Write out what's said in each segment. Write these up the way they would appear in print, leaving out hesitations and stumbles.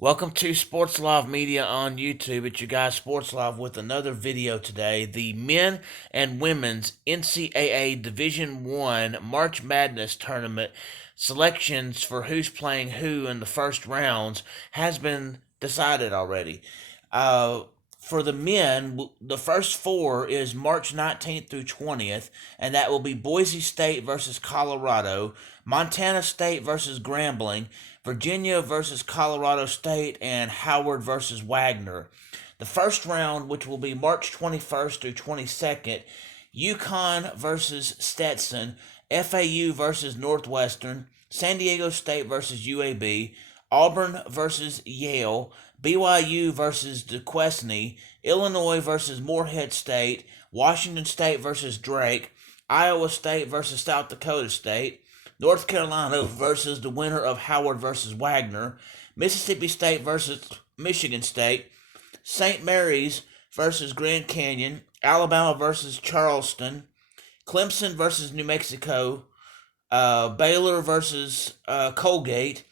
Welcome to Sports Live Media on YouTube. It's your guy Sports Live with another video today. The men and women's NCAA Division I March Madness tournament selections for who's playing who in the first rounds has been decided already. Uh, for the men, the first four is March 19th through 20th, and that will be Boise State versus Colorado, Montana State versus Grambling, Virginia versus Colorado State, and Howard versus Wagner. The first round, which will be March 21st through 22nd, UConn versus Stetson, FAU versus Northwestern, San Diego State versus UAB, Auburn versus Yale, BYU versus DeQuesne, Illinois versus Morehead State, Washington State versus Drake, Iowa State versus South Dakota State, North Carolina versus the winner of Howard versus Wagner, Mississippi State versus Michigan State, St. Mary's versus Grand Canyon, Alabama versus Charleston, Clemson versus New Mexico, Baylor versus Colgate,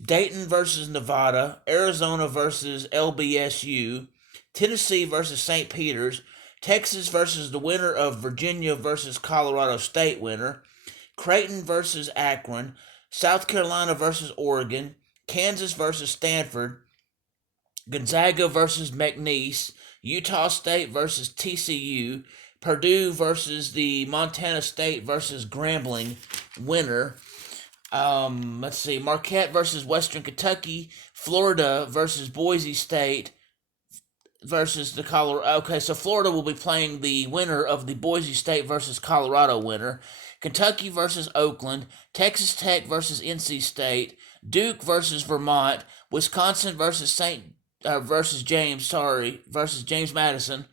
Dayton versus Nevada, Arizona versus LBSU, Tennessee versus St. Peter's, Texas versus the winner of Virginia versus Colorado State winner, Creighton versus Akron, South Carolina versus Oregon, Kansas versus Stanford, Gonzaga versus McNeese, Utah State versus TCU, Purdue versus the Montana State versus Grambling winner. Let's see, Marquette versus Western Kentucky, Florida versus Boise State versus the Colorado. Okay, so Florida will be playing the winner of the Boise State versus Colorado winner. Kentucky versus Oakland, Texas Tech versus NC State, Duke versus Vermont, Wisconsin versus James Madison,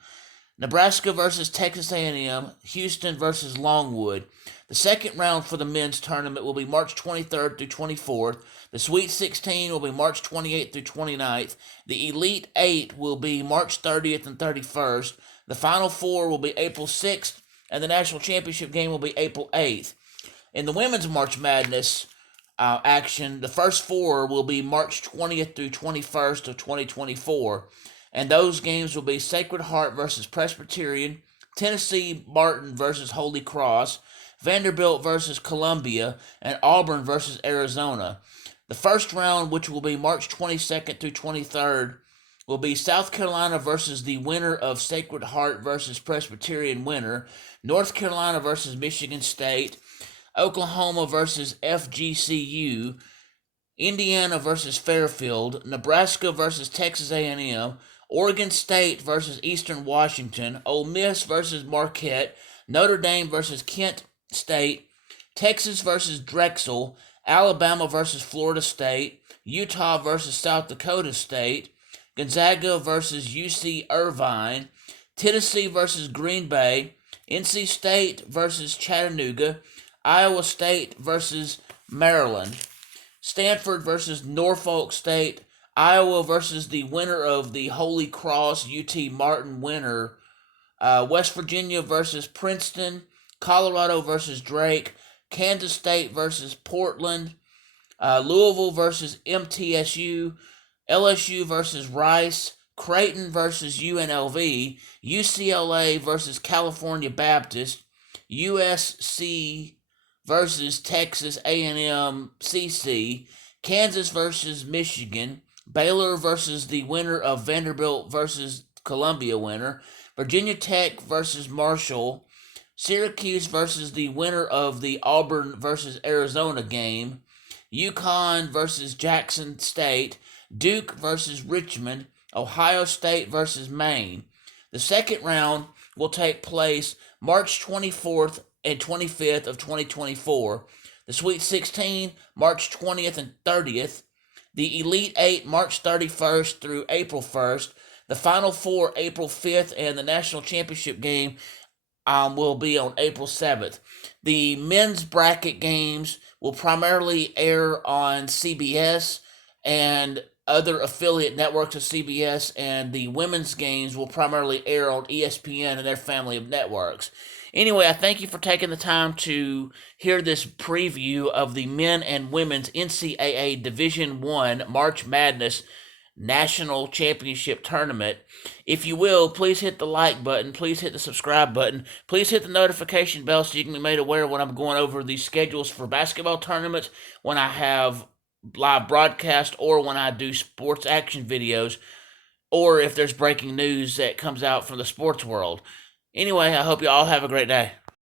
Nebraska versus Texas A&M, Houston versus Longwood. The second round for the men's tournament will be March 23rd through 24th. The Sweet 16 will be March 28th through 29th. The Elite 8 will be March 30th and 31st. The Final Four will be April 6th, and the National Championship game will be April 8th. In the women's March Madness action, the first four will be March 20th through 21st of 2024. And those games will be Sacred Heart versus Presbyterian, Tennessee Martin versus Holy Cross, Vanderbilt versus Columbia, and Auburn versus Arizona. The first round, which will be March 22nd through 23rd, will be South Carolina versus the winner of Sacred Heart versus Presbyterian winner, North Carolina versus Michigan State, Oklahoma versus FGCU, Indiana versus Fairfield, Nebraska versus Texas A&M, Oregon State versus Eastern Washington, Ole Miss versus Marquette, Notre Dame versus Kent State, Texas versus Drexel, Alabama versus Florida State, Utah versus South Dakota State, Gonzaga versus UC Irvine, Tennessee versus Green Bay, NC State versus Chattanooga, Iowa State versus Maryland, Stanford versus Norfolk State, Iowa versus the winner of the Holy Cross UT Martin winner, West Virginia versus Princeton, Colorado versus Drake, Kansas State versus Portland, Louisville versus MTSU, LSU versus Rice, Creighton versus UNLV, UCLA versus California Baptist, USC versus Texas A&M CC, Kansas versus Michigan, Baylor versus the winner of Vanderbilt versus Columbia winner, Virginia Tech versus Marshall, Syracuse versus the winner of the Auburn versus Arizona game, UConn versus Jackson State, Duke versus Richmond, Ohio State versus Maine. The second round will take place March 24th and 25th of 2024. The Sweet 16, March 20th and 30th. The Elite 8, March 31st through April 1st. The Final Four, April 5th, and the National Championship game will be on April 7th. The men's bracket games will primarily air on CBS and other affiliate networks of CBS, and the women's games will primarily air on ESPN and their family of networks. Anyway, I thank you for taking the time to hear this preview of the men and women's NCAA Division I March Madness national championship tournament. If you will, please hit the like button. Please hit the subscribe button. Please hit the notification bell so you can be made aware when I'm going over these schedules for basketball tournaments, when I have live broadcast, or when I do sports action videos, or if there's breaking news that comes out from the sports world. Anyway, I hope you all have a great day.